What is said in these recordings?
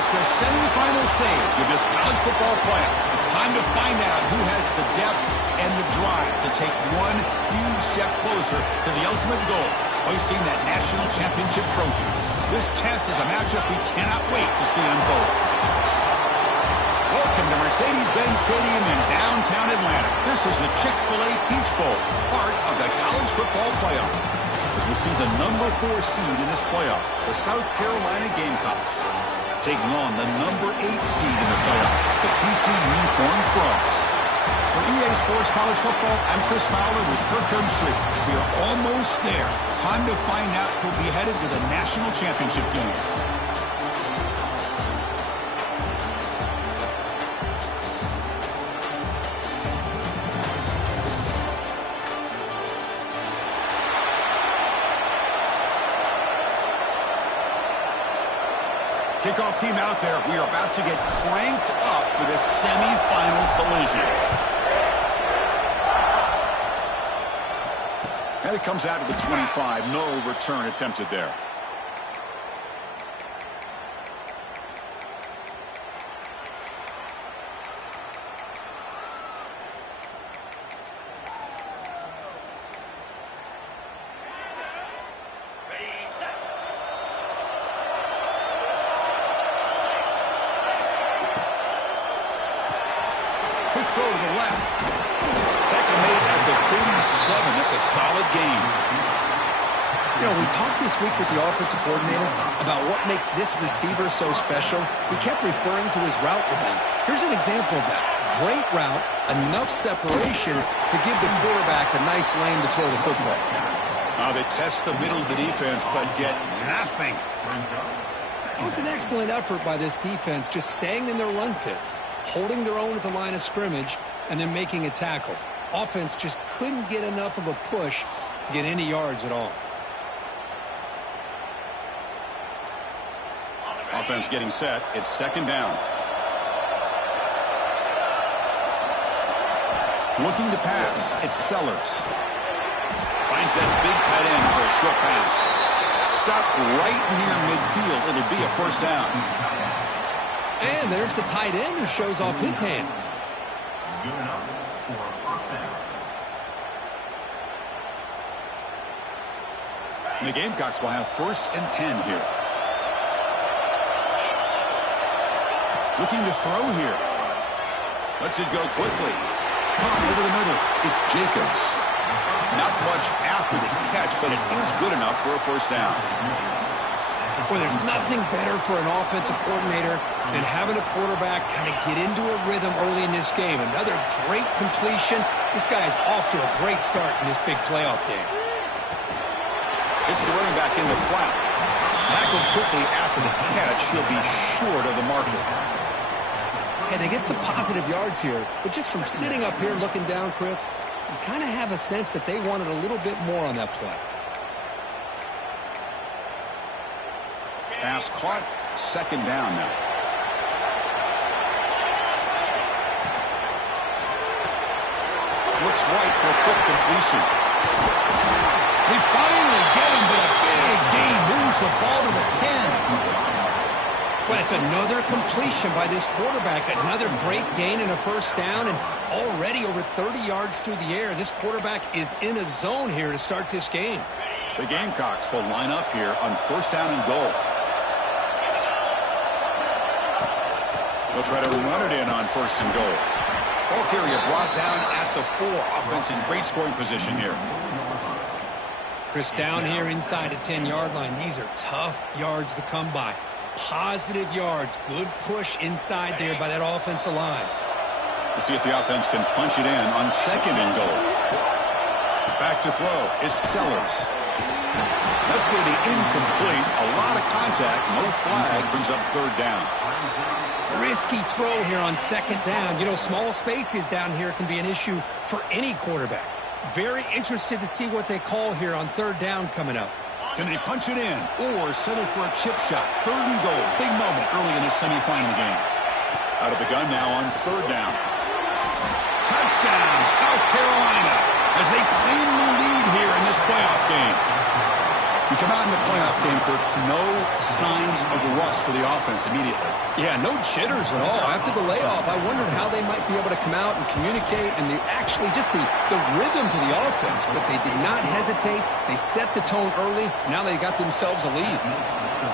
reached the semifinal stage of this college football playoff. It's time to find out who has the depth and the drive to take one huge step closer to the ultimate goal, hoisting that national championship trophy. This test is a matchup we cannot wait to see unfold. Welcome to Mercedes-Benz Stadium in downtown Atlanta. This is the Chick-fil-A Peach Bowl, part of the college football playoff. As we see the number 4 seed in this playoff, the South Carolina Gamecocks, taking on the number 8 seed in the playoff, the TCU Horned Frogs. For EA Sports College Football, I'm Chris Fowler with Kirk Herbstreit. We are almost there. Time to find out who'll be headed to the national championship game. Kickoff team out there. We are about to get cranked up with a semifinal collision. And it comes out of the 25. No return attempted there. Quick throw to the left. Tackle made at the 37. That's a solid gain. You know, we talked this week with the offensive coordinator about what makes this receiver so special. He kept referring to his route running. Here's an example of that. Great route, enough separation to give the quarterback a nice lane to throw the football. Now they test the middle of the defense, but get nothing. It was an excellent effort by this defense, just staying in their run fits, holding their own at the line of scrimmage, and then making a tackle. Offense just couldn't get enough of a push to get any yards at all. Offense getting set. It's second down. Looking to pass. It's Sellers. Finds that big tight end for a short pass. Stop right near midfield. It'll be a first down. And there's the tight end who shows off his hands. And the Gamecocks will have 1st and 10 here. Looking to throw here. Lets it go quickly. Caught over the middle. It's Jacobs. Not much after the catch, but it is good enough for a first down. Well, there's nothing better for an offensive coordinator than having a quarterback kind of get into a rhythm early in this game. Another great completion. This guy is off to a great start in this big playoff game. It's the running back in the flat. Tackled quickly after the catch. He'll be short of the marker. Hey, they get some positive yards here, but just from sitting up here looking down, Chris, you kind of have a sense that they wanted a little bit more on that play. Pass caught. Second down now. Looks right for a quick completion. They finally get him, but a big gain moves the ball to the 10. But it's another completion by this quarterback. Another great gain and a first down, and already over 30 yards through the air. This quarterback is in a zone here to start this game. The Gamecocks will line up here on 1st down and goal. They'll try to run it in on 1st and goal. Ball carrier brought down at the 4. Offense in great scoring position here. Chris, down here inside the 10-yard line. These are tough yards to come by. Positive yards. Good push inside there by that offensive line. We'll see if the offense can punch it in on 2nd and goal. Back to throw. It's Sellers. That's going to be incomplete. A lot of contact. No flag. Brings up 3rd down. Risky throw here on 2nd down. You know, small spaces down here can be an issue for any quarterback. Very interested to see what they call here on 3rd down coming up. Can they punch it in or settle for a chip shot? 3rd and goal. Big moment early in this semifinal game. Out of the gun now on 3rd down. Touchdown, South Carolina, as they claim the lead here in this playoff game. You come out in the playoff game, Kirk, no signs of rust for the offense immediately. Yeah, no jitters at all. After the layoff, I wondered how they might be able to come out and communicate and actually just the rhythm to the offense. But they did not hesitate. They set the tone early. Now they got themselves a lead.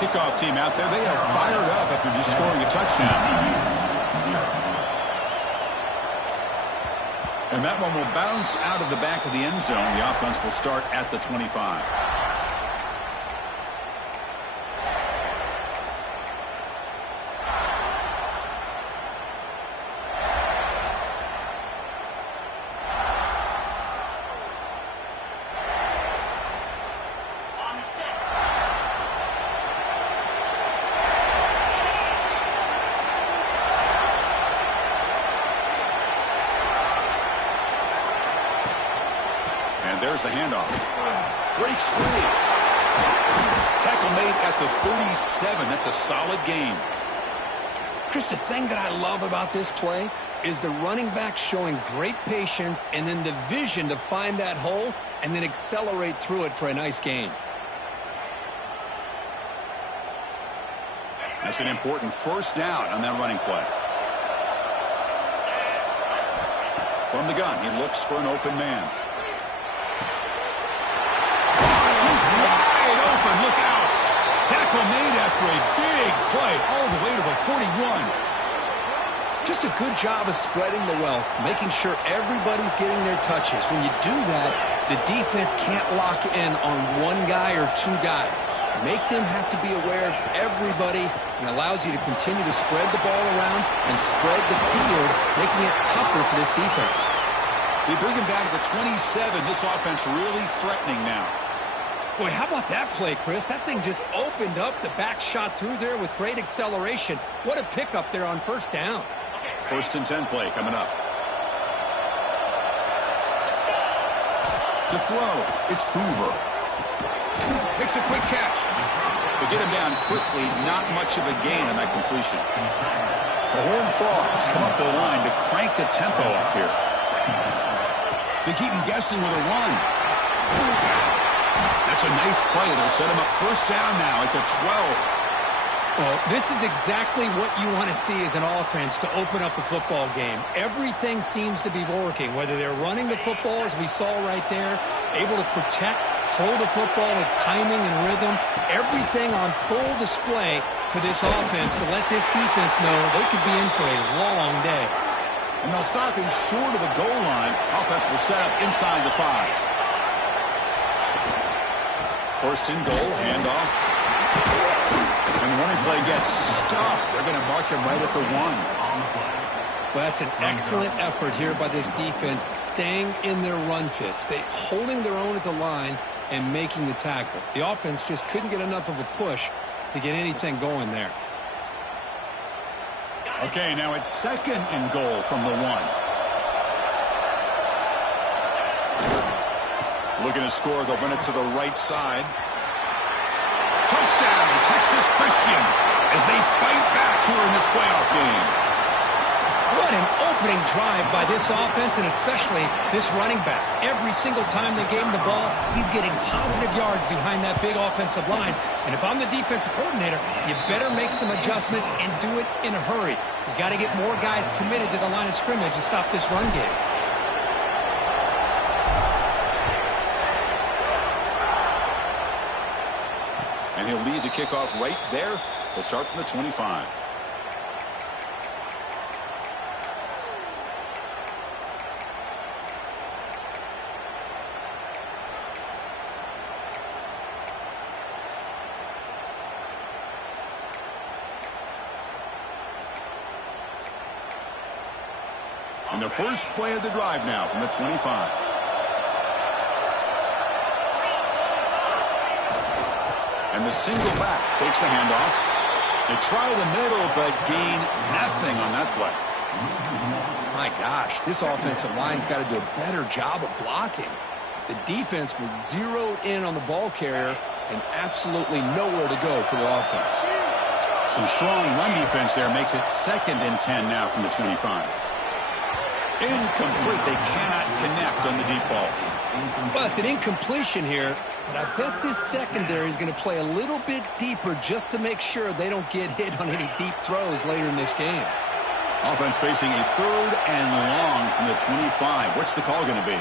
Kickoff team out there, they are fired up after just scoring a touchdown. And that one will bounce out of the back of the end zone. The offense will start at the 25. And there's the handoff. Breaks free. Tackle made at the 37. That's a solid gain. Chris, the thing that I love about this play is the running back showing great patience and then the vision to find that hole and then accelerate through it for a nice gain. That's an important first down on that running play. From the gun, he looks for an open man. Wide open, look out. Tackle made after a big play all the way to the 41. Just a good job of spreading the wealth, making sure everybody's getting their touches. When you do that, the defense can't lock in on one guy or two guys. Make them have to be aware of everybody and allows you to continue to spread the ball around and spread the field, making it tougher for this defense. They bring him down to the 27. This offense really threatening now. Boy, how about that play, Chris? That thing just opened up. The back shot through there with great acceleration. What a pickup there on first down. First and 10 play coming up. To throw, it's Hoover. Makes a quick catch. They get him down quickly. Not much of a gain on that completion. The Horned Frogs come up to the line to crank the tempo up here. They keep him guessing with a run. That's a nice play. It'll set him up first down now at the 12. Well, this is exactly what you want to see as an offense to open up a football game. Everything seems to be working, whether they're running the football, as we saw right there, able to protect, throw the football with timing and rhythm. Everything on full display for this offense to let this defense know they could be in for a long day. And they'll stop him short of the goal line. Offense will set up inside the 5. First and goal, handoff. And the running play gets stuffed. They're going to mark him right at the 1. Well, that's an excellent effort here by this defense, staying in their run fits. They holding their own at the line and making the tackle. The offense just couldn't get enough of a push to get anything going there. Okay, now it's second and goal from the 1. Looking to score, they'll run it to the right side. Touchdown, Texas Christian, as they fight back here in this playoff game. What an opening drive by this offense, and especially this running back. Every single time they gave him the ball, he's getting positive yards behind that big offensive line. And if I'm the defensive coordinator, you better make some adjustments and do it in a hurry. You got to get more guys committed to the line of scrimmage to stop this run game. And he'll lead the kickoff right there. They'll start from the 25. And the first play of the drive now from the 25. And the single back takes the handoff. They try the middle, but gain nothing on that play. My gosh, this offensive line's got to do a better job of blocking. The defense was zeroed in on the ball carrier and absolutely nowhere to go for the offense. Some strong run defense there makes it second and 10 now from the 25. Incomplete. They cannot connect on the deep ball. Well, it's an incompletion here, but I bet this secondary is going to play a little bit deeper just to make sure they don't get hit on any deep throws later in this game. Offense facing a 3rd and long from the 25. What's the call going to be?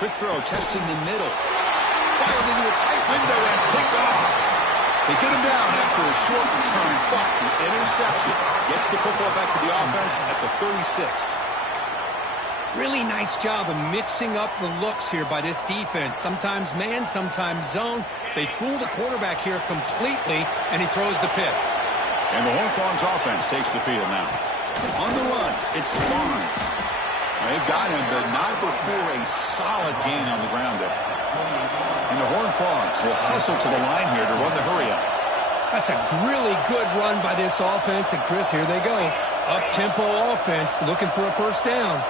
Quick throw, testing the middle. Fired into a tight window and picked off. They get him down after a short return, but the interception gets the football back to the offense at the 36. Really nice job of mixing up the looks here by this defense. Sometimes man, sometimes zone. They fool the quarterback here completely, and he throws the pick. And the Horned Frogs offense takes the field now. On the run, it's Barnes. They've got him, but not before a solid gain on the ground there. And the Horned Frogs will hustle to the line here to run the hurry-up. That's a really good run by this offense. And, Chris, here they go. Up-tempo offense looking for a first down.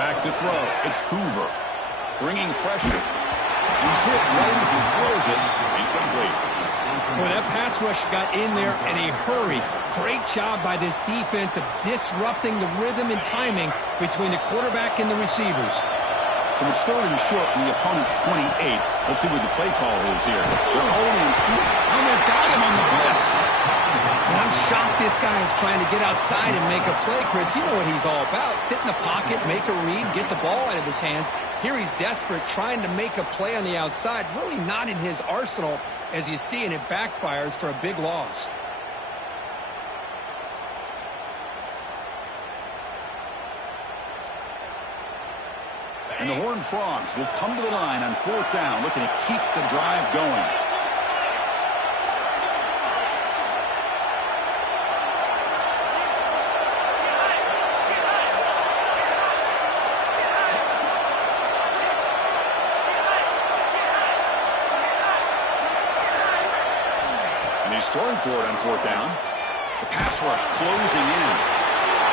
Back to throw. It's Hoover. Bringing pressure. He's hit right as he throws it. Incomplete. Boy, that pass rush got in there in a hurry. Great job by this defense of disrupting the rhythm and timing between the quarterback and the receivers. So it's 3rd and short from the opponent's 28. Let's see what the play call is here. They're holding field. And they've got him on the blitz. And I'm shocked this guy is trying to get outside and make a play, Chris. You know what he's all about. Sit in the pocket, make a read, get the ball out of his hands. Here he's desperate, trying to make a play on the outside. Really not in his arsenal, as you see, and it backfires for a big loss. And the Horned Frogs will come to the line on 4th down, looking to keep the drive going. And he's throwing for it on 4th down. The pass rush closing in.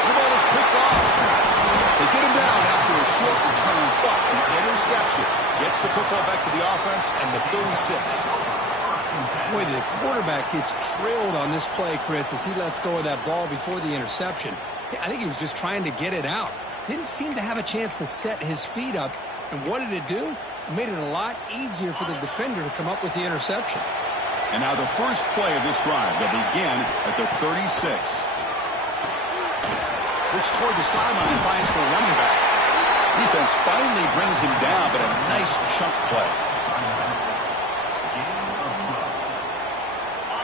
The ball is picked off. They get him down after a short return, but the interception gets the football back to the offense at the 36. Boy, the quarterback gets trailed on this play, Chris, as he lets go of that ball before the interception. I think he was just trying to get it out. Didn't seem to have a chance to set his feet up. And what did it do? It made it a lot easier for the defender to come up with the interception. And now the first play of this drive, they'll begin at the 36. Looks toward the sideline and finds the running back. Defense finally brings him down, but a nice chunk play.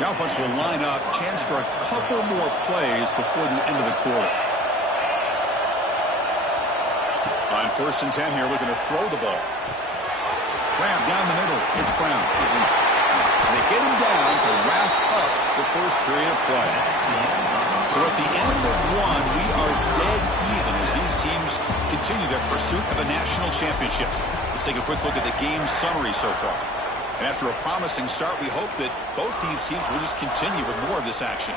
The offense will line up. Chance for a couple more plays before the end of the quarter. On 1st and 10 here, looking to throw the ball. Graham down the middle. It's Brown. And they get him down to wrap up the first period of play. So at the end of one, we are dead even as these teams continue their pursuit of a national championship. Let's take a quick look at the game summary so far. And after a promising start, we hope that both these teams will just continue with more of this action.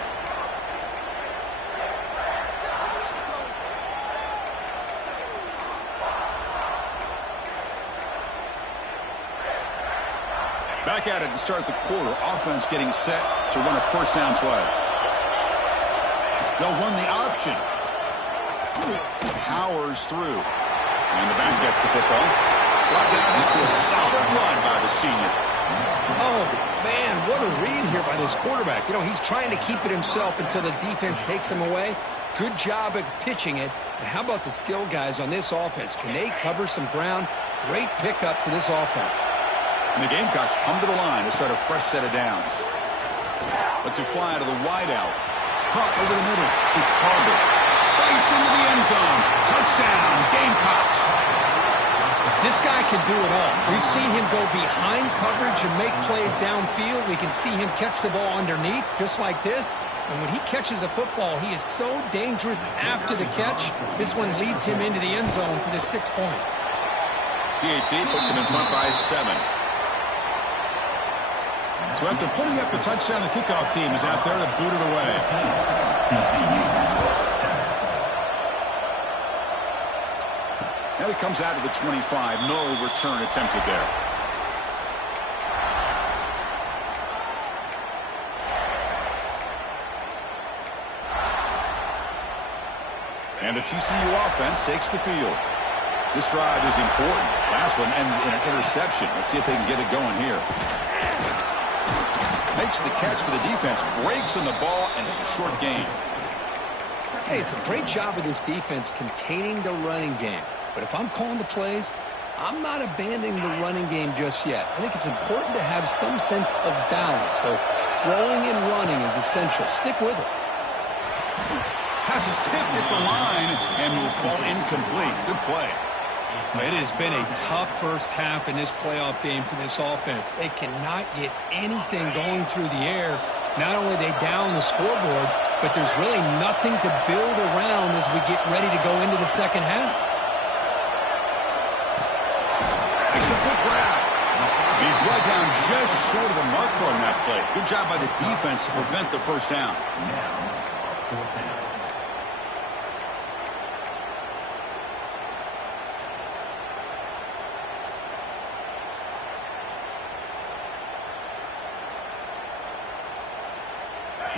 Back at it to start the quarter. Offense getting set to run a first down play. They'll run the option. Powers through. And the back gets the football. Brought down after a solid run by the senior. Oh, man, what a read here by this quarterback. You know, he's trying to keep it himself until the defense takes him away. Good job at pitching it. And how about the skill guys on this offense? Can they cover some ground? Great pickup for this offense. And the Gamecocks come to the line to start a fresh set of downs. Let's it fly out of the wideout. Caught over the middle. It's Carter. Bites into the end zone. Touchdown, Gamecocks. This guy can do it all. We've seen him go behind coverage and make plays downfield. We can see him catch the ball underneath, just like this. And when he catches a football, he is so dangerous after the catch. This one leads him into the end zone for the 6 points. PAT puts him in front by 7. So after putting up a touchdown, the kickoff team is out there to boot it away. And it comes out of the 25. No return attempted there. And the TCU offense takes the field. This drive is important. Last one ended in an interception. Let's see if they can get it going here. Makes the catch for the defense, breaks on the ball, and it's a short gain. Hey, it's a great job of this defense containing the running game. But if I'm calling the plays, I'm not abandoning the running game just yet. I think it's important to have some sense of balance. So throwing and running is essential. Stick with it. Pass is tipped at the line and will fall incomplete. Good play. It has been a tough first half in this playoff game for this offense. They cannot get anything going through the air. Not only are they down the scoreboard, but there's really nothing to build around as we get ready to go into the second half. Makes a quick grab. He's brought down just short of the marker on that play. Good job by the defense to prevent the first down.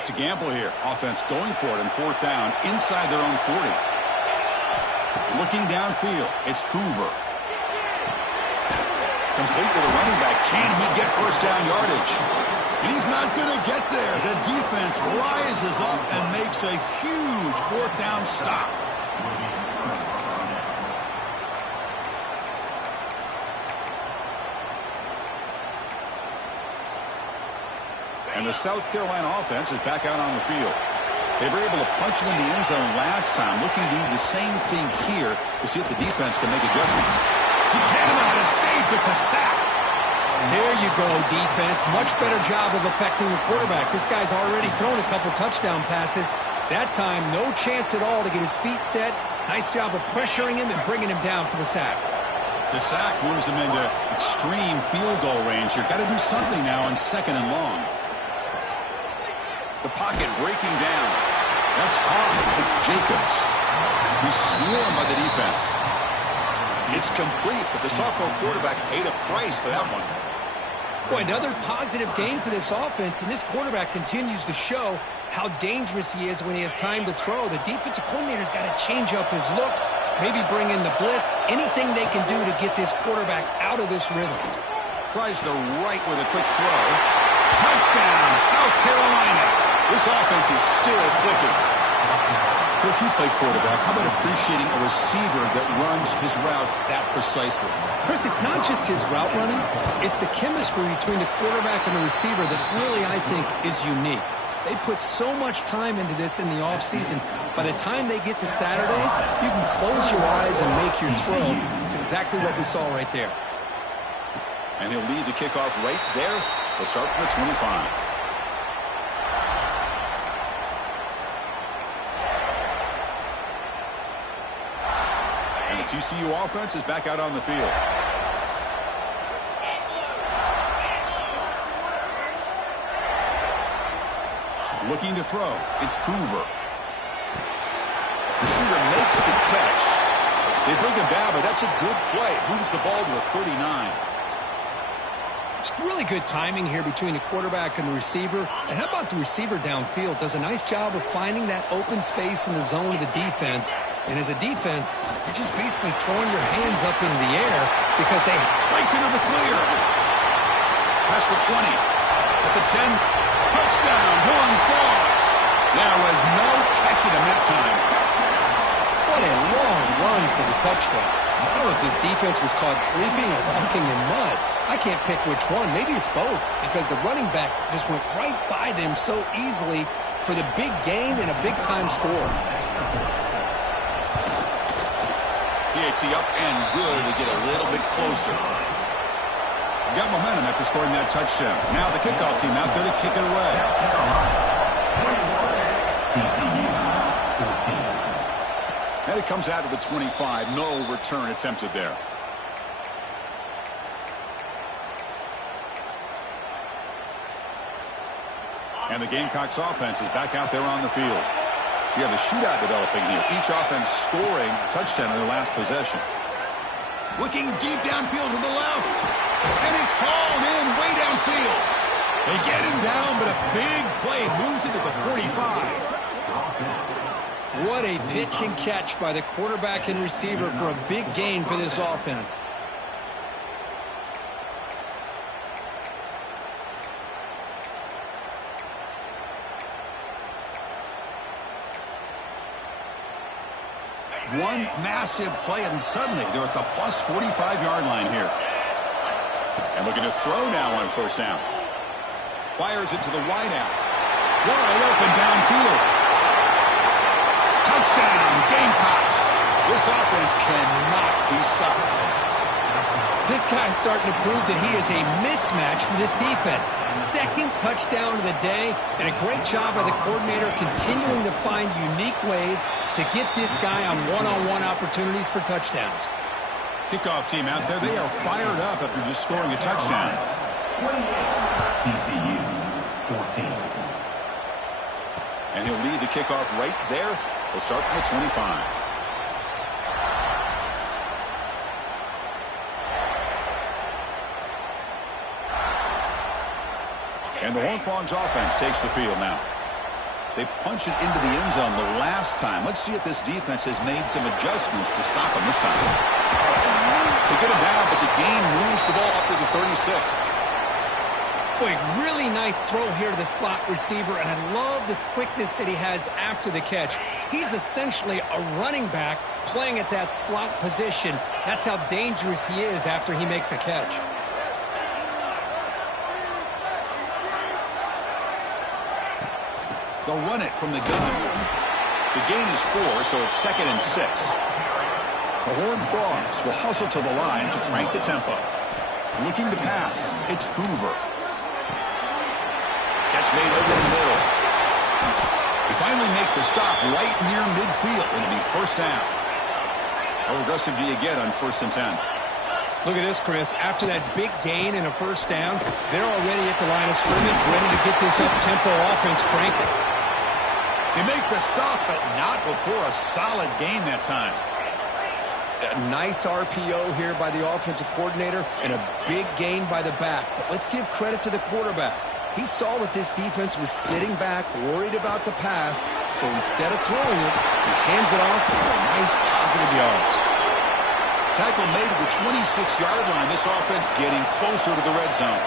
It's a gamble here. Offense going for it on fourth down inside their own 40. Looking downfield, it's Hoover. Complete with a running back. Can he get first down yardage? He's not going to get there. The defense rises up and makes a huge fourth down stop. And the South Carolina offense is back out on the field. They were able to punch it in the end zone last time, looking to do the same thing here to see if the defense can make adjustments. He cannot escape. It's a sack. There you go, defense. Much better job of affecting the quarterback. This guy's already thrown a couple touchdown passes. That time, no chance at all to get his feet set. Nice job of pressuring him and bringing him down for the sack. The sack moves him into extreme field goal range. You've got to do something now on second and long. The pocket breaking down. That's caught. It's Jacobs. He's swarmed by the defense. It's complete, but the sophomore quarterback paid a price for that one. Boy, another positive game for this offense, and this quarterback continues to show how dangerous he is when he has time to throw. The defensive coordinator's got to change up his looks, maybe bring in the blitz, anything they can do to get this quarterback out of this rhythm. Tries the right with a quick throw. Touchdown, South Carolina. This offense is still clicking. Coach, you play quarterback. How about appreciating a receiver that runs his routes that precisely? Chris, it's not just his route running. It's the chemistry between the quarterback and the receiver that really, I think, is unique. They put so much time into this in the offseason. By the time they get to Saturdays, you can close your eyes and make your throw. It's exactly what we saw right there. And he'll lead the kickoff right there. They'll start from the 25. And the TCU offense is back out on the field. Looking to throw. It's Hoover. Receiver makes the catch. They bring him down, but that's a good play. Moves the ball to the 39. It's really good timing here between the quarterback and the receiver. And how about the receiver downfield? Does a nice job of finding that open space in the zone of the defense. And as a defense, you're just basically throwing your hands up into the air because they... Breaks into the clear. Past the 20. At the 10. Touchdown. Horn Frogs. There was no catching him that time. What a long run for the touchdown. I don't know if this defense was caught sleeping or walking in mud. I can't pick which one. Maybe it's both because the running back just went right by them so easily for the big gain and a big-time score. PAT up and good to get a little bit closer. Got momentum after scoring that touchdown. Now the kickoff team out there to kick it away. And it comes out of the 25. No return attempted there. And the Gamecocks offense is back out there on the field. You have a shootout developing here. Each offense scoring a touchdown in their last possession. Looking deep downfield to the left. And it's hauled in way downfield. They get him down, but a big play moves into the 45. What a pitch and catch by the quarterback and receiver for a big gain for this offense. One massive play, and suddenly they're at the plus 45-yard line here. And looking to throw now on first down. Fires it to the wideout. Wide open downfield. Touchdown, Gamecocks. This offense cannot be stopped. This guy's starting to prove that he is a mismatch for this defense. Second touchdown of the day, and a great job by the coordinator continuing to find unique ways to get this guy on one-on-one opportunities for touchdowns. Kickoff team out there, they are fired up after just scoring a touchdown. TCU 14. And he'll lead the kickoff right there. He'll start from the 25. And the Horned Frogs offense takes the field now. They punch it into the end zone the last time. Let's see if this defense has made some adjustments to stop them this time. They get him down, but the gain moves the ball up to the 36. Boy, really nice throw here to the slot receiver, and I love the quickness that he has after the catch. He's essentially a running back playing at that slot position. That's how dangerous he is after he makes a catch. They'll run it from the gun. The gain is 4, so it's 2nd and 6. The Horned Frogs will hustle to the line to crank the tempo. Looking to pass, it's Hoover. Catch made over the middle. They finally make the stop right near midfield. It'll be first down. How aggressive do you get on 1st and 10? Look at this, Chris. After that big gain and a first down, they're already at the line of scrimmage, ready to get this up-tempo offense cranking. They make the stop, but not before a solid gain that time. A nice RPO here by the offensive coordinator and a big gain by the back. But let's give credit to the quarterback. He saw that this defense was sitting back, worried about the pass, so instead of throwing it, he hands it off for some nice positive yards. Tackle made at the 26-yard line. This offense getting closer to the red zone.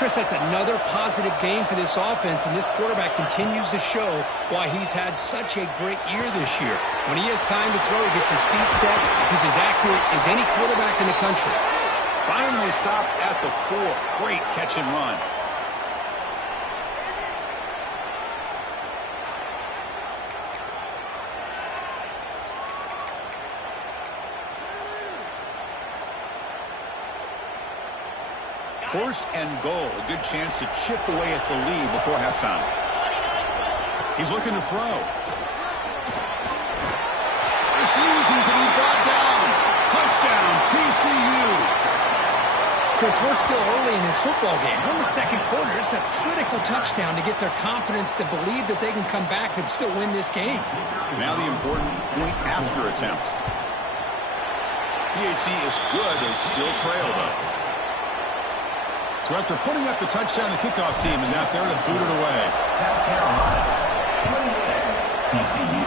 Chris, that's another positive game for this offense, and this quarterback continues to show why he's had such a great year this year. When he has time to throw, he gets his feet set. He's as accurate as any quarterback in the country. Finally stopped at the 4. Great catch and run. First and goal, a good chance to chip away at the lead before halftime. He's looking to throw. Refusing to be brought down. Touchdown, TCU. Chris, we're still early in this football game. We're in the second quarter. It's a critical touchdown to get their confidence to believe that they can come back and still win this game. Now the important point after attempt. PHC is good. They still trail, though. So after putting up the touchdown, the kickoff team is out there to boot it away. South Carolina 28, TCU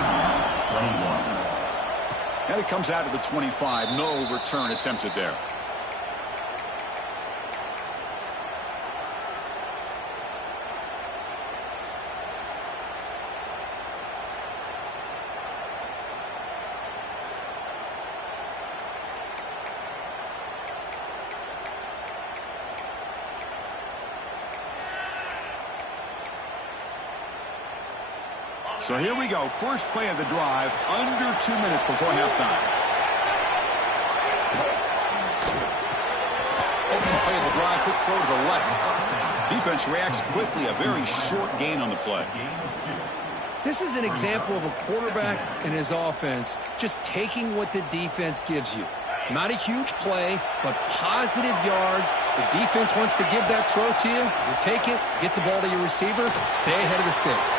21. And it comes out of the 25. No return attempted there. So here we go. First play of the drive, under 2 minutes before halftime. Opening play of the drive, quick throw to the left. Defense reacts quickly, a very short gain on the play. This is an example of a quarterback and his offense just taking what the defense gives you. Not a huge play, but positive yards. The defense wants to give that throw to you. You take it, get the ball to your receiver, stay ahead of the sticks.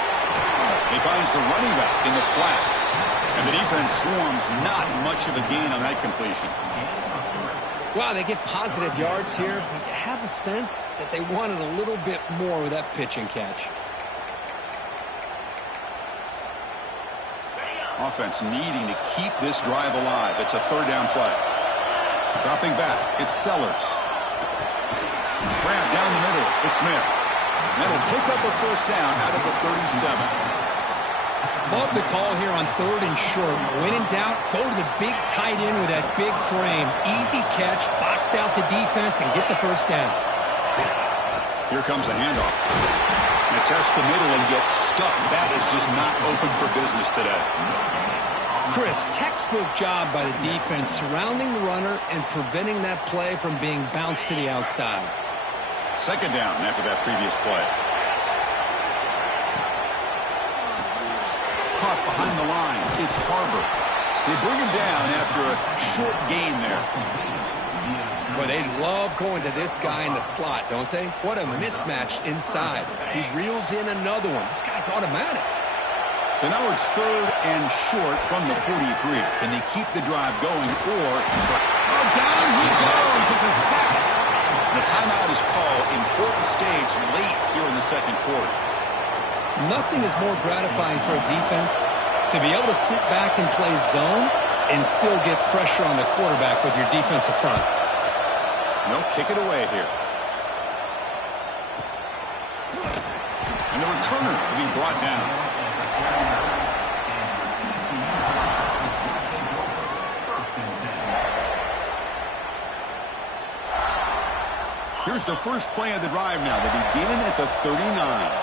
He finds the running back in the flat. And the defense swarms, not much of a gain on that completion. Wow, they get positive yards here. You have a sense that they wanted a little bit more with that pitch and catch. Offense needing to keep this drive alive. It's a third down play. Dropping back, it's Sellers. Grab down the middle, it's Smith. That'll pick up a first down out of the 37. Love the call here on third and short. When in doubt, go to the big tight end with that big frame. Easy catch, box out the defense, and get the first down. Here comes the handoff. They test the middle and get stuck. That is just not open for business today. Chris, textbook job by the defense surrounding the runner and preventing that play from being bounced to the outside. Second down after that previous play. Caught behind the line. It's Barber. They bring him down after a short gain there. Well, they love going to this guy in the slot, don't they? What a mismatch inside. He reels in another one. This guy's automatic. So now it's third and short from the 43. Can they keep the drive going or... Oh, down he goes. It's a sack. The timeout is called. Important stage late here in the second quarter. Nothing is more gratifying for a defense to be able to sit back and play zone and still get pressure on the quarterback with your defensive front. No, kick it away here. And the returner will be brought down. Here's the first play of the drive now. They begin at the 39.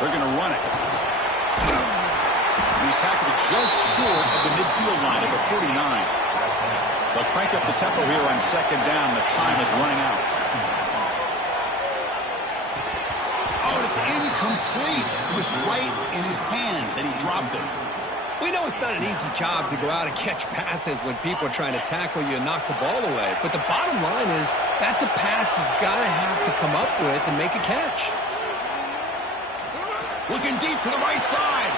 They're going to run it. He's tackled just short of the midfield line at the 49. They'll crank up the tempo here on second down. The time is running out. Oh, it's incomplete. It was right in his hands, and he dropped it. We know it's not an easy job to go out and catch passes when people are trying to tackle you and knock the ball away. But the bottom line is that's a pass you've got to have to come up with and make a catch. Looking deep to the right side.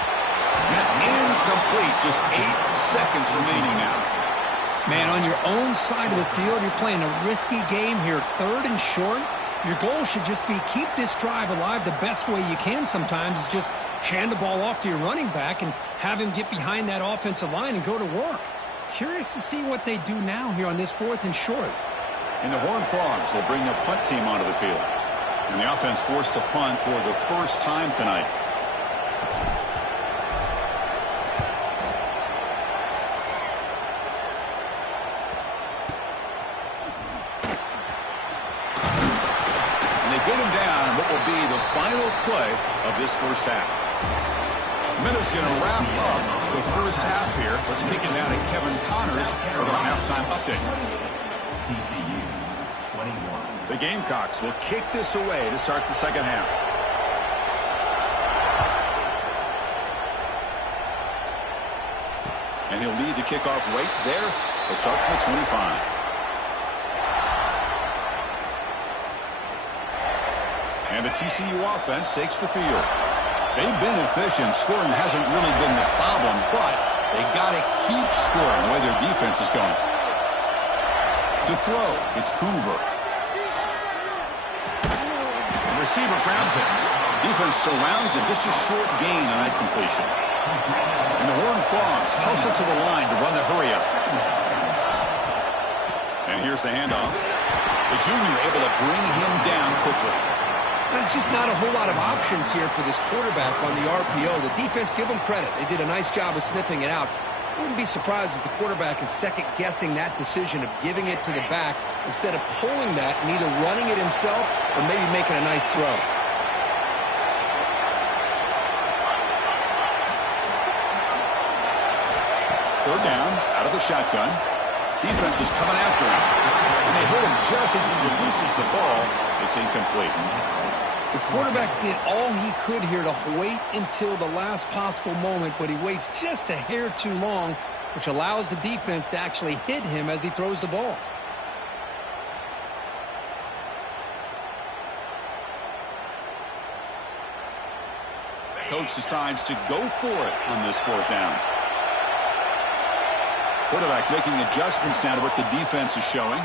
That's incomplete. Just 8 seconds remaining now. Man, on your own side of the field, you're playing a risky game here. Third and short. Your goal should just be keep this drive alive the best way you can sometimes is just hand the ball off to your running back and have him get behind that offensive line and go to work. Curious to see what they do now here on this fourth and short. And the Horned Frogs will bring the punt team onto the field. And the offense forced to punt for the first time tonight. And they get him down what will be the final play of this first half. Minutes going to wrap up the first half here. Let's kick it down to Kevin Connors for the halftime update. The Gamecocks will kick this away to start the second half. And he'll lead the kickoff right there. They'll start from the 25. And the TCU offense takes the field. They've been efficient. Scoring hasn't really been the problem, but they got to keep scoring the way their defense is going. To throw, it's Hoover. The receiver grabs it. Defense surrounds it. Just a short gain on that completion. And the Horned Frogs hustle to the line to run the hurry-up. And here's the handoff. The junior able to bring him down quickly. There's just not a whole lot of options here for this quarterback on the RPO. The defense, give them credit. They did a nice job of sniffing it out. I wouldn't be surprised if the quarterback is second-guessing that decision of giving it to the back instead of pulling that and either running it himself or maybe making a nice throw. Third down, out of the shotgun. Defense is coming after him. And they hit him just as he releases the ball. It's incomplete. The quarterback did all he could here to wait until the last possible moment, but he waits just a hair too long, which allows the defense to actually hit him as he throws the ball. Coach decides to go for it on this fourth down. Quarterback making adjustments now to what the defense is showing.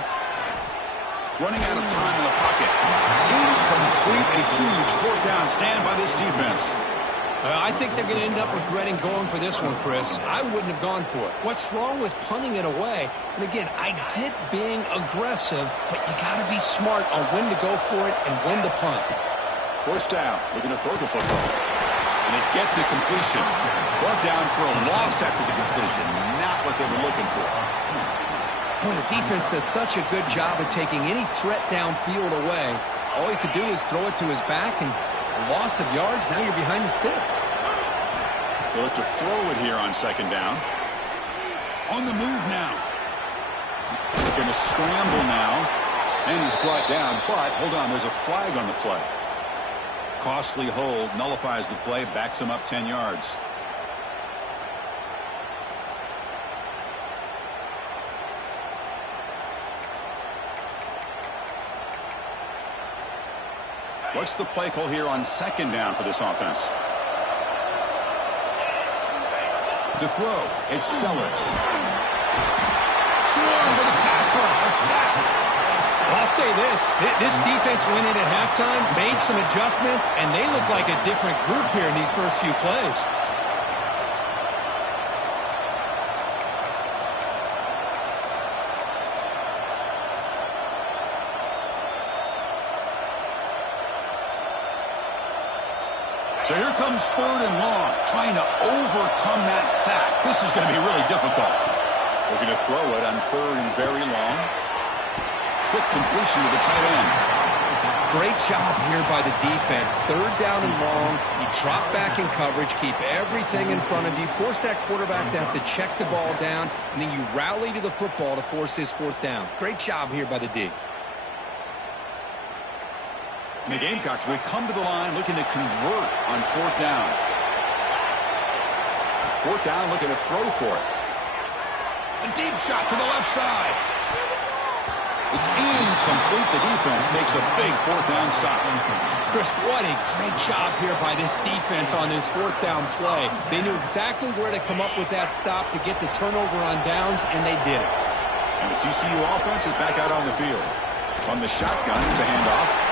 Running out of time in the pocket. Incomplete. A huge fourth down stand by this defense. I think they're going to end up regretting going for this one, Chris. I wouldn't have gone for it. What's wrong with punting it away? And again, I get being aggressive, but you got to be smart on when to go for it and when to punt. First down, looking to throw the football. And they get to completion. Brought down for a loss after the completion. Not what they were looking for. Boy, the defense does such a good job of taking any threat downfield away. All he could do is throw it to his back, and a loss of yards, now you're behind the sticks. They look to throw it here on second down. On the move now. They're going to scramble now. And he's brought down, but hold on, there's a flag on the play. Costly hold, nullifies the play, backs him up 10 yards. What's the play call here on second down for this offense? To throw, it's Sellers. Swarm with a pass rush, a sack. Well, I'll say this defense went in at halftime, made some adjustments, and they look like a different group here in these first few plays. So here comes third and long, trying to overcome that sack. This is going to be really difficult. We're going to throw it on third and very long. Quick completion to the tight end. Great job here by the defense. Third down and long. You drop back in coverage, keep everything in front of you, force that quarterback to have to check the ball down, and then you rally to the football to force this fourth down. Great job here by the D. And the Gamecocks will come to the line looking to convert on fourth down. Fourth down, looking to throw for it. A deep shot to the left side. It's incomplete. The defense makes a big fourth down stop. Chris, what a great job here by this defense on this fourth down play. They knew exactly where to come up with that stop to get the turnover on downs, and they did it. And the TCU offense is back out on the field. On the shotgun, it's a handoff.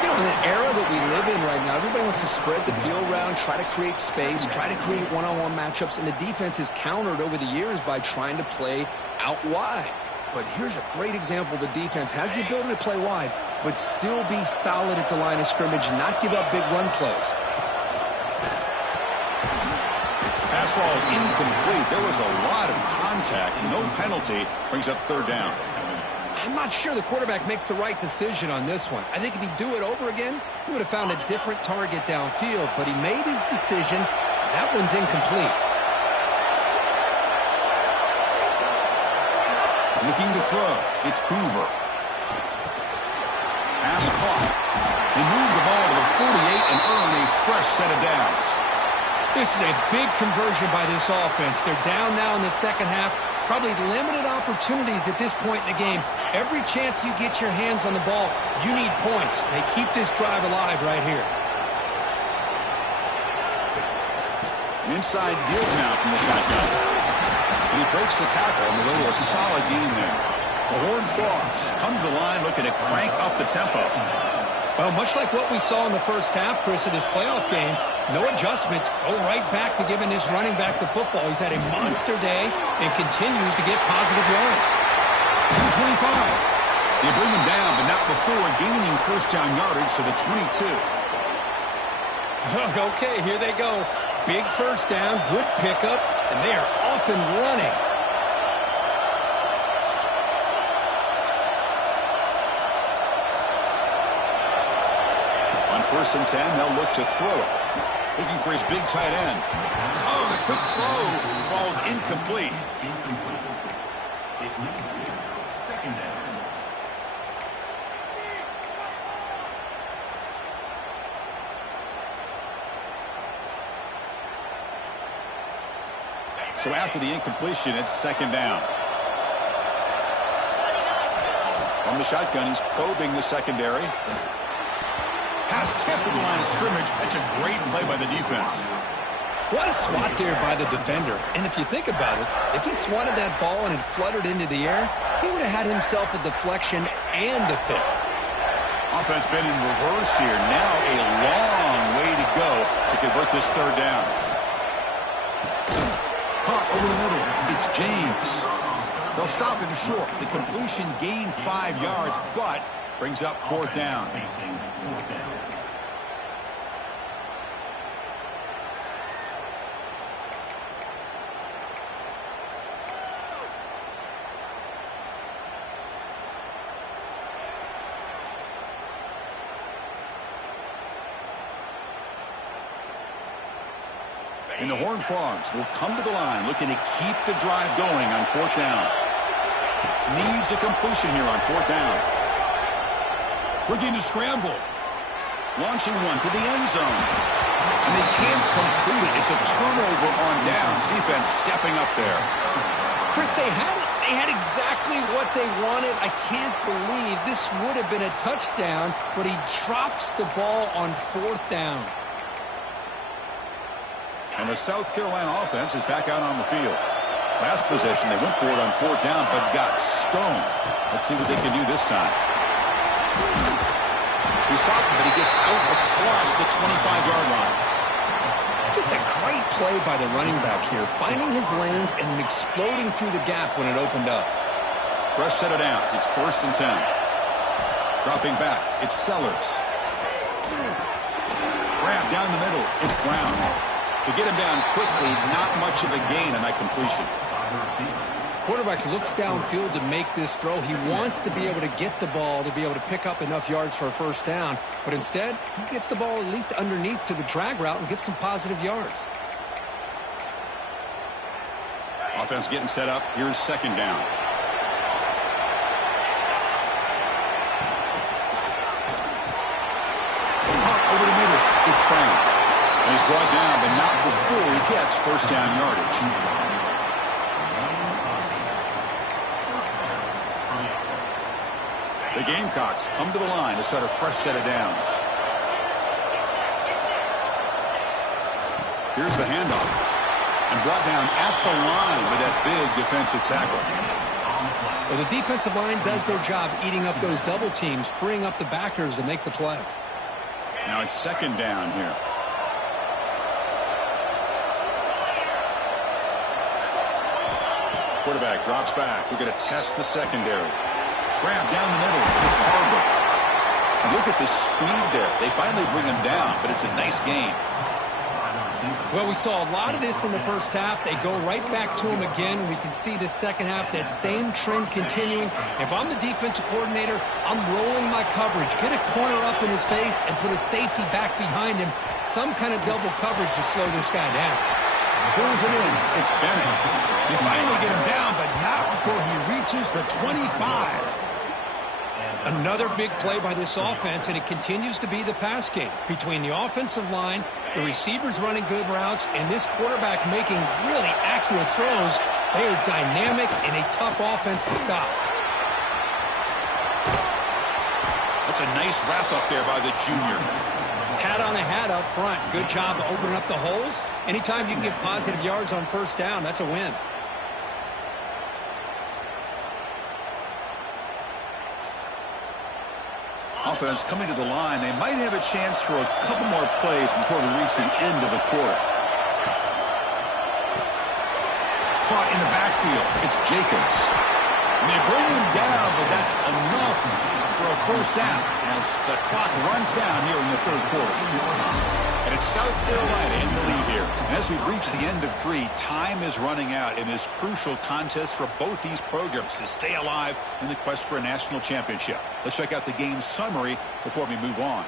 You know, in the era that we live in right now, everybody wants to spread the field around, try to create space, try to create one-on-one matchups, and the defense is countered over the years by trying to play out wide. But here's a great example. The defense has the ability to play wide, but still be solid at the line of scrimmage and not give up big run plays. Pass ball is incomplete. There was a lot of contact. No penalty. Brings up third down. I'm not sure the quarterback makes the right decision on this one. I think if he'd do it over again, he would have found a different target downfield, but he made his decision. That one's incomplete. Looking to throw. It's Hoover. Pass caught. They move the ball to the 48 and earn a fresh set of downs. This is a big conversion by this offense. They're down now in the second half. Probably limited opportunities at this point in the game. Every chance you get your hands on the ball, you need points. They keep this drive alive right here. An inside deal now from the shotgun. And he breaks the tackle on the way to a solid gain there. The Horned Frogs come to the line looking to crank up the tempo. Well, much like what we saw in the first half, Chris, of this playoff game, no adjustments. Go right back to giving this running back the football. He's had a monster day and continues to get positive yards. To the 25. They bring him down, but not before gaining first down yardage to the 22. Okay, here they go. Big first down, good pickup, and they are off and running. On 1st and 10, they'll look to throw it. Looking for his big tight end. Oh, the quick throw falls incomplete. It leaves you second down. So after the incompletion, it's second down. From the shotgun, he's probing the secondary. Pass tipped to the line of scrimmage. That's a great play by the defense. What a swat there by the defender. And if you think about it, if he swatted that ball and it fluttered into the air, he would have had himself a deflection and a pick. Offense been in reverse here. Now a long way to go to convert this third down. Caught over the middle. It's James. They'll stop him short. The completion gained 5 yards, but brings up fourth down. And the Horned Frogs will come to the line looking to keep the drive going on fourth down. Needs a completion here on fourth down. Looking to scramble. Launching one to the end zone. And they can't complete it. It's a turnover on downs. Defense stepping up there. Chris, they had it. They had exactly what they wanted. I can't believe this would have been a touchdown, but he drops the ball on fourth down. And the South Carolina offense is back out on the field. Last possession, they went for it on fourth down, but got stoned. Let's see what they can do this time. He's talking, but he gets out across the 25-yard line. Just a great play by the running back here, finding his lanes and then exploding through the gap when it opened up. Fresh set of downs. It's 1st and 10. Dropping back, it's Sellers. Grab down the middle, it's Brown. To get him down quickly, not much of a gain on that completion. Quarterback looks downfield to make this throw. He wants to be able to get the ball to be able to pick up enough yards for a first down. But instead, he gets the ball at least underneath to the drag route and gets some positive yards. Offense getting set up. Here's second down. Caught over the middle. It's Brown. And he's brought down, but not before he gets first down yardage. The Gamecocks come to the line to start a fresh set of downs. Here's the handoff. And brought down at the line with that big defensive tackle. Well, the defensive line does their job eating up those double teams, freeing up the backers to make the play. Now it's second down here. Quarterback drops back. We're going to test the secondary. Grab down the middle. It's Harbor. Look at the speed there. They finally bring him down, but it's a nice gain. Well, we saw a lot of this in the first half. They go right back to him again. We can see the second half, that same trend continuing. If I'm the defensive coordinator, I'm rolling my coverage. Get a corner up in his face and put a safety back behind him. Some kind of double coverage to slow this guy down. Pulls it in. It's Bennett. You finally get him down, but not before he reaches the 25. Another big play by this offense, and it continues to be the pass game. Between the offensive line, the receivers running good routes, and this quarterback making really accurate throws, they are dynamic and a tough offense to stop. That's a nice wrap-up there by the junior. Hat on a hat up front. Good job opening up the holes. Anytime you can get positive yards on first down, that's a win. Offense coming to the line. They might have a chance for a couple more plays before we reach the end of the quarter. Caught in the backfield. It's Jacobs. And they bring him down, but that's enough for a first down as the clock runs down here in the third quarter. And it's South Carolina in the lead here. And as we reach the end of 3, time is running out in this crucial contest for both these programs to stay alive in the quest for a national championship. Let's check out the game summary before we move on.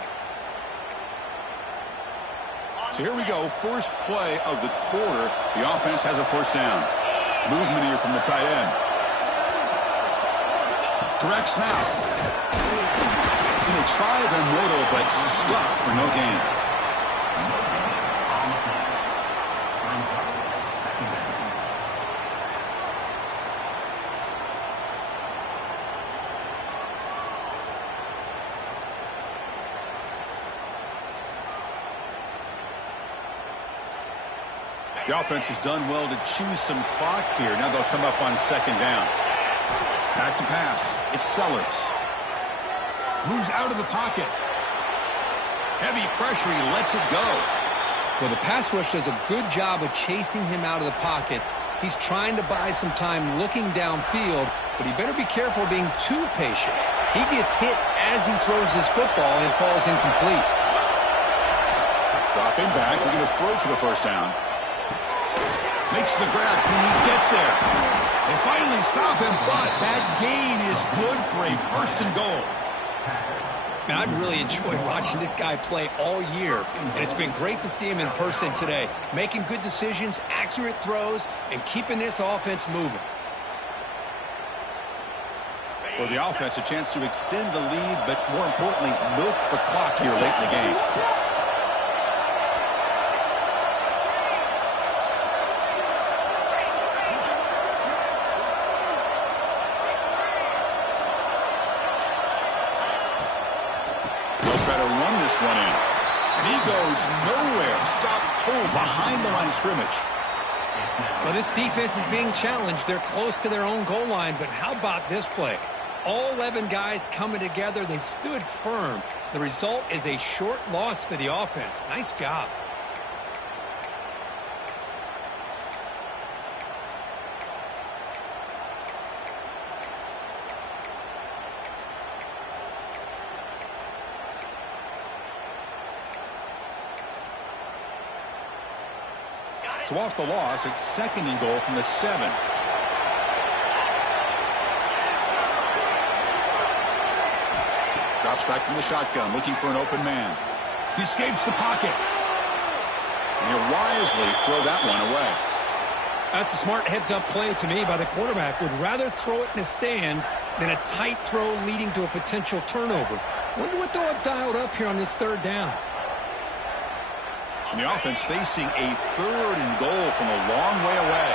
So here we go. First play of the quarter. The offense has a first down. Movement here from the tight end. Direct snap. And they try the middle, but stuck for no gain. The offense has done well to chew some clock here. Now they'll come up on second down. Back to pass. It's Sellers. Moves out of the pocket. Heavy pressure. He lets it go. Well, the pass rush does a good job of chasing him out of the pocket. He's trying to buy some time looking downfield, but he better be careful being too patient. He gets hit as he throws his football and falls incomplete. Dropping back. They're going to throw for the first down. Makes the grab. Can he get there? They finally stop him, but that gain is good for a first and goal. Man, I've really enjoyed watching this guy play all year, and it's been great to see him in person today, making good decisions, accurate throws, and keeping this offense moving. For the offense, a chance to extend the lead, but more importantly, milk the clock here late in the game. Try to run this one in. And he goes nowhere. Stop cold behind the line of scrimmage. Well, this defense is being challenged. They're close to their own goal line, but how about this play? All 11 guys coming together. They stood firm. The result is a short loss for the offense. Nice job. So off the loss, it's second and goal from the 7. Drops back from the shotgun, looking for an open man. He escapes the pocket. And he'll wisely throw that one away. That's a smart heads-up play to me by the quarterback. Would rather throw it in the stands than a tight throw leading to a potential turnover. Wonder what they'll have dialed up here on this third down. And the offense facing a third and goal from a long way away.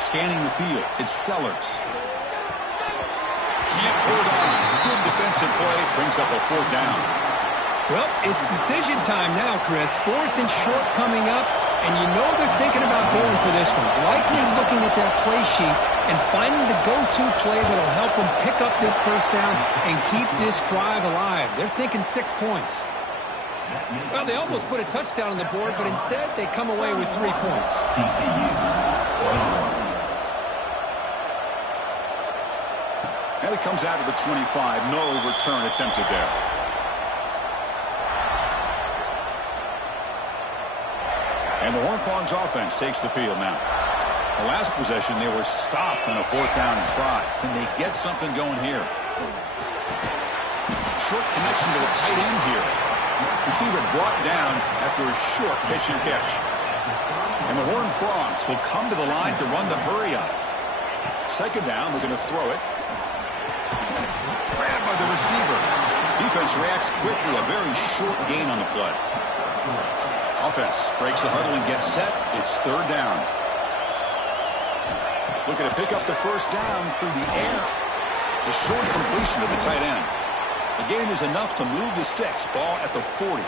Scanning the field, it's Sellers. Can't hold on. Good defensive play, brings up a fourth down. Well, it's decision time now, Chris. Fourth and short coming up, and you know they're thinking about going for this one. Likely looking at that play sheet and finding the go-to play that'll help them pick up this first down and keep this drive alive. They're thinking 6 points. Well, they almost put a touchdown on the board, but instead they come away with 3 points. And it comes out of the 25. No return attempted there. And the Horned Frogs offense takes the field now. The last possession, they were stopped on a fourth down try. Can they get something going here? Short connection to the tight end here. Receiver brought down after a short pitch and catch. And the Horned Frogs will come to the line to run the hurry up. Second down, we're going to throw it. Grabbed by the receiver. Defense reacts quickly, a very short gain on the play. Offense breaks the huddle and gets set. It's third down. Looking to pick up the first down through the air. The short completion to the tight end. The game is enough to move the sticks. Ball at the 40.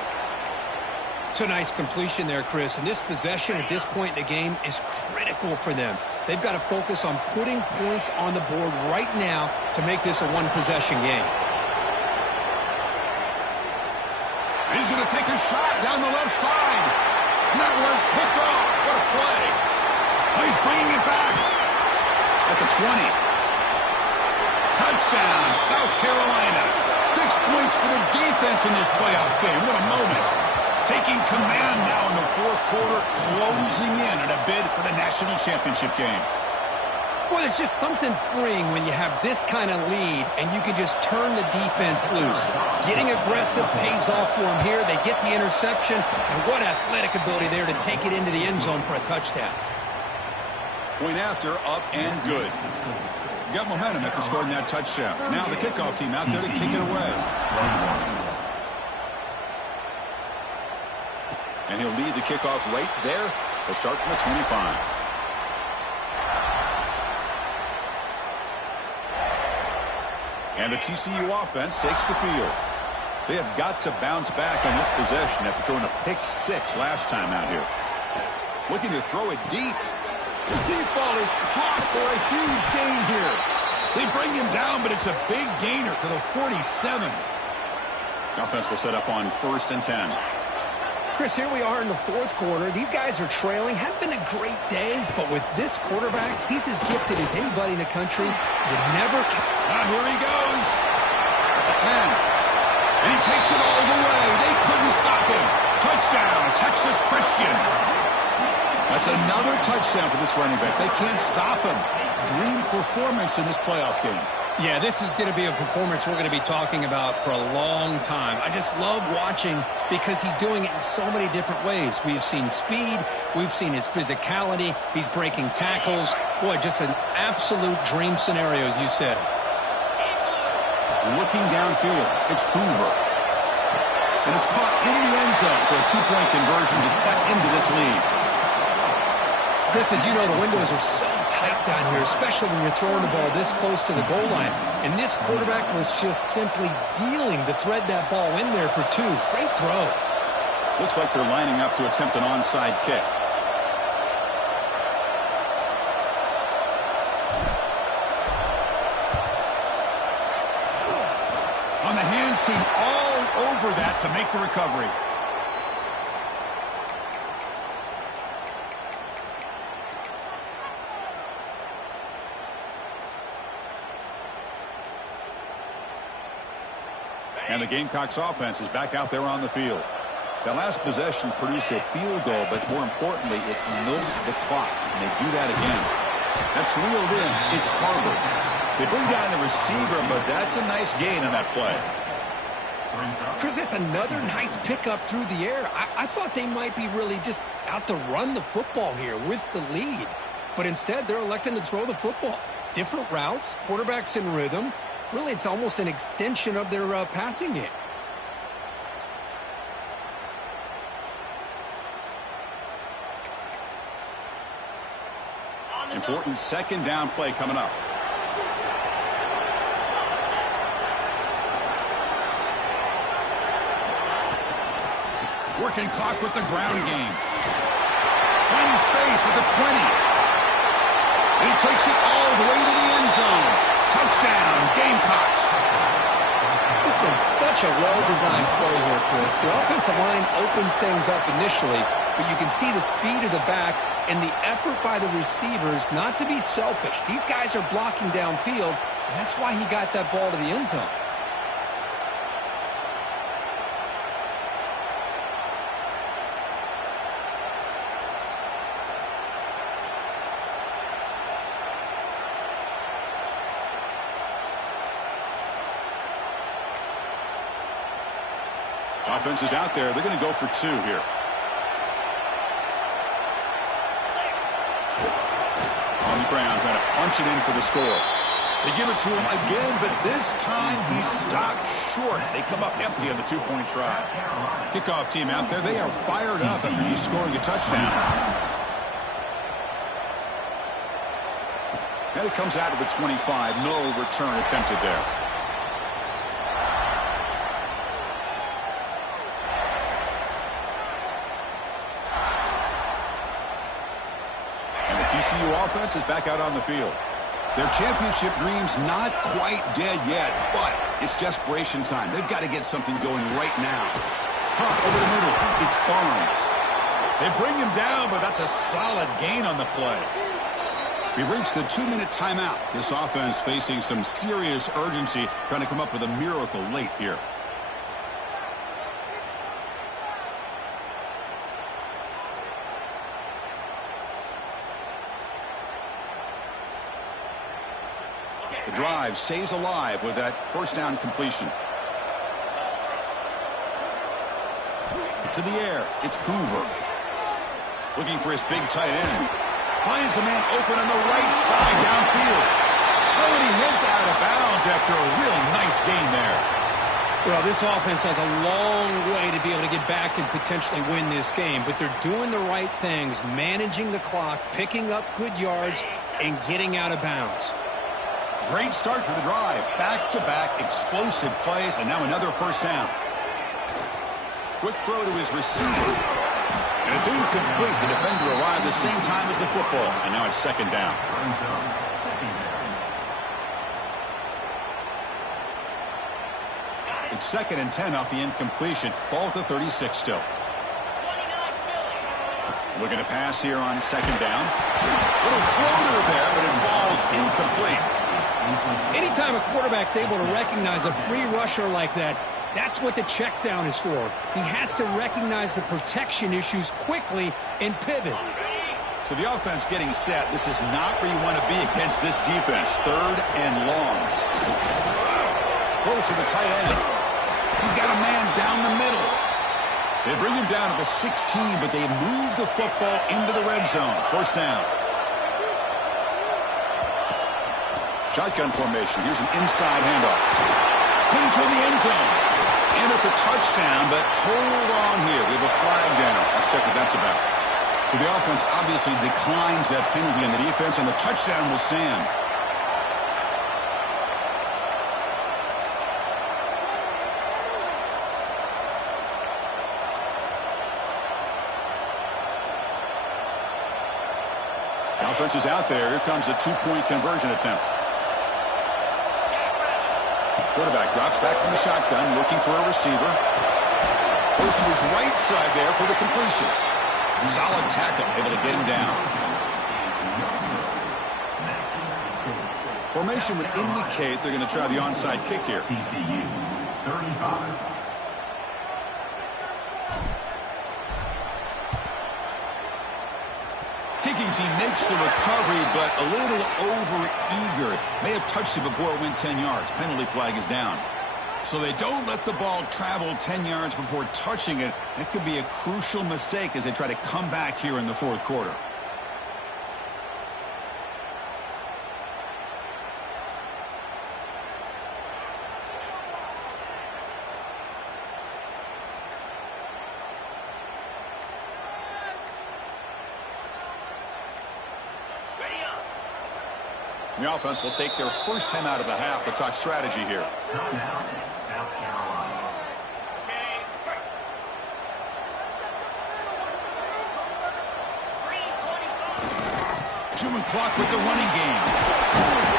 It's a nice completion there, Chris. And this possession at this point in the game is critical for them. They've got to focus on putting points on the board right now to make this a one-possession game. And he's going to take a shot down the left side. And that one's picked off. What a play. Oh, he's bringing it back at the 20. Touchdown, South Carolina. 6 points for the defense in this playoff game. What a moment. Taking command now in the fourth quarter, closing in on a bid for the national championship game. Well, it's just something freeing when you have this kind of lead and you can just turn the defense loose. Getting aggressive pays off for them here. They get the interception, and what athletic ability there to take it into the end zone for a touchdown. Point after, up and good. Got momentum after scoring that touchdown. Now the kickoff team out there to kick it away. And he'll lead the kickoff right there. He'll start from the 25. And the TCU offense takes the field. They have got to bounce back on this possession after throwing a pick-6 last time out here. Looking to throw it deep. The deep ball is caught for a huge gain here. They bring him down, but it's a big gainer to the 47. Offense will set up on 1st and 10. Chris, here we are in the 4th quarter. These guys are trailing. Hadn't been a great day, but with this quarterback, he's as gifted as anybody in the country. You never can. Here he goes. At the 10. And he takes it all the way. They couldn't stop him. Touchdown, Texas Christian. That's another touchdown for this running back. They can't stop him. Dream performance in this playoff game. Yeah, this is going to be a performance we're going to be talking about for a long time. I just love watching because he's doing it in so many different ways. We've seen speed. We've seen his physicality. He's breaking tackles. Boy, just an absolute dream scenario, as you said. Looking downfield, it's Hoover. And it's caught in the end zone for a 2-point conversion to cut into this lead. Chris, as you know, the windows are so tight down here, especially when you're throwing the ball this close to the goal line. And this quarterback was just simply dealing to thread that ball in there for 2. Great throw. Looks like they're lining up to attempt an onside kick. On the hands team all over that to make the recovery. And the Gamecocks offense is back out there on the field. That last possession produced a field goal, but more importantly, it milked the clock. And they do that again. That's reeled in. It's Harvard. They bring down the receiver, but that's a nice gain on that play. Chris, that's another nice pickup through the air. I thought they might be really just out to run the football here with the lead. But instead, they're electing to throw the football. Different routes, quarterbacks in rhythm. Really, it's almost an extension of their passing game. Important 2nd down play coming up. Working clock with the ground game. Finding space at the 20. And he takes it all the way to the end zone. Touchdown, Gamecocks. This is such a well-designed play here, Chris. The offensive line opens things up initially, but you can see the speed of the back and the effort by the receivers not to be selfish. These guys are blocking downfield, and that's why he got that ball to the end zone. Offense is out there. They're going to go for 2 here. On the ground, trying to punch it in for the score. They give it to him again, but this time he's stopped short. They come up empty on the 2-point try. Kickoff team out there. They are fired up after just scoring a touchdown. And it comes out of the 25. No return attempted there. TCU offense is back out on the field. Their championship dreams not quite dead yet, but it's desperation time. They've got to get something going right now. Over the middle, it's Barnes. They bring him down, but that's a solid gain on the play. We've reached the 2-minute timeout. This offense facing some serious urgency, trying to come up with a miracle late here. The drive stays alive with that 1st down completion. To the air, it's Hoover. Looking for his big tight end. Finds a man open on the right side downfield. Oh, and he heads out of bounds after a really nice gain there. Well, this offense has a long way to be able to get back and potentially win this game, but they're doing the right things, managing the clock, picking up good yards, and getting out of bounds. Great start for the drive. Back-to-back explosive plays, and now another 1st down. Quick throw to his receiver. And it's incomplete. The defender arrived the same time as the football. And now it's second down. It's 2nd and 10 off the incompletion. Ball at the 36 still. Looking to pass here on 2nd down. Little floater there, but it falls incomplete. Anytime a quarterback's able to recognize a free rusher like that, that's what the check down is for. He has to recognize the protection issues quickly and pivot. So the offense getting set. This is not where you want to be against this defense. 3rd and long. Close to the tight end. He's got a man down the middle. They bring him down to the 16, but they move the football into the red zone. 1st down. Shotgun formation. Here's an inside handoff. Clean toward the end zone. And it's a touchdown, but hold on here. We have a flag down. Let's check what that's about. So the offense obviously declines that penalty in the defense, and the touchdown will stand. The offense is out there. Here comes a 2-point conversion attempt. Quarterback drops back from the shotgun, looking for a receiver. Goes to his right side there for the completion. Solid tackle, able to get him down. Formation would indicate they're going to try the onside kick here. TCU, 35. Kicking team makes the recovery, but a little over-eager. May have touched it before it went 10 yards. Penalty flag is down. So they don't let the ball travel 10 yards before touching it. It could be a crucial mistake as they try to come back here in the 4th quarter. The offense will take their first time out of the half to talk strategy here. Timeout, South Carolina. Chewing clock with the running game.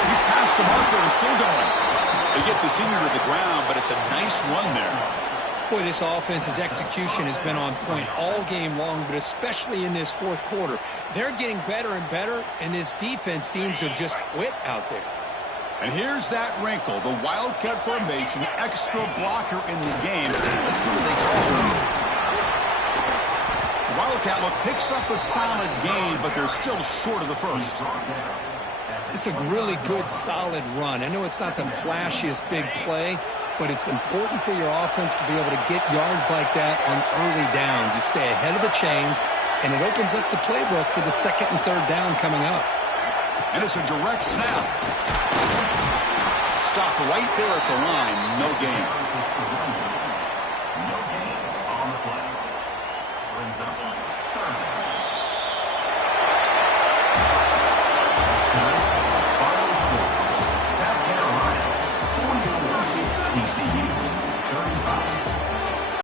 He's past the marker and still going. They get the senior to the ground, but it's a nice run there. Boy, this offense's execution has been on point all game long, but especially in this 4th quarter. They're getting better and better, and this defense seems to have just quit out there. And here's that wrinkle, the Wildcat formation, extra blocker in the game. Let's see what they call him. The Wildcat look picks up a solid game, but they're still short of the first. It's a really good, solid run. I know it's not the flashiest big play, but it's important for your offense to be able to get yards like that on early downs. You stay ahead of the chains, and it opens up the playbook for the 2nd and 3rd down coming up. And it's a direct snap. Stop right there at the line. No gain. No gain on the play. Brings up on 3rd down. Final score, South Carolina, 44, TCU, 35.